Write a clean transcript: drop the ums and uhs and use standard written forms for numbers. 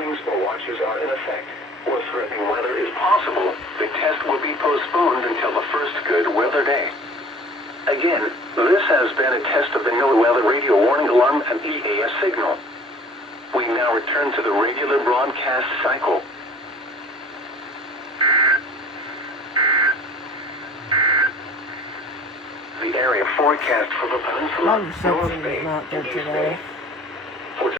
warnings or watches are in effect, or threatening weather is possible, the test will be postponed until the first good weather day. Again, this has been a test of the no-weather radio warning alarm and EAS signal. We now return to the regular broadcast cycle. The area forecast for the peninsula, My reception is not good today.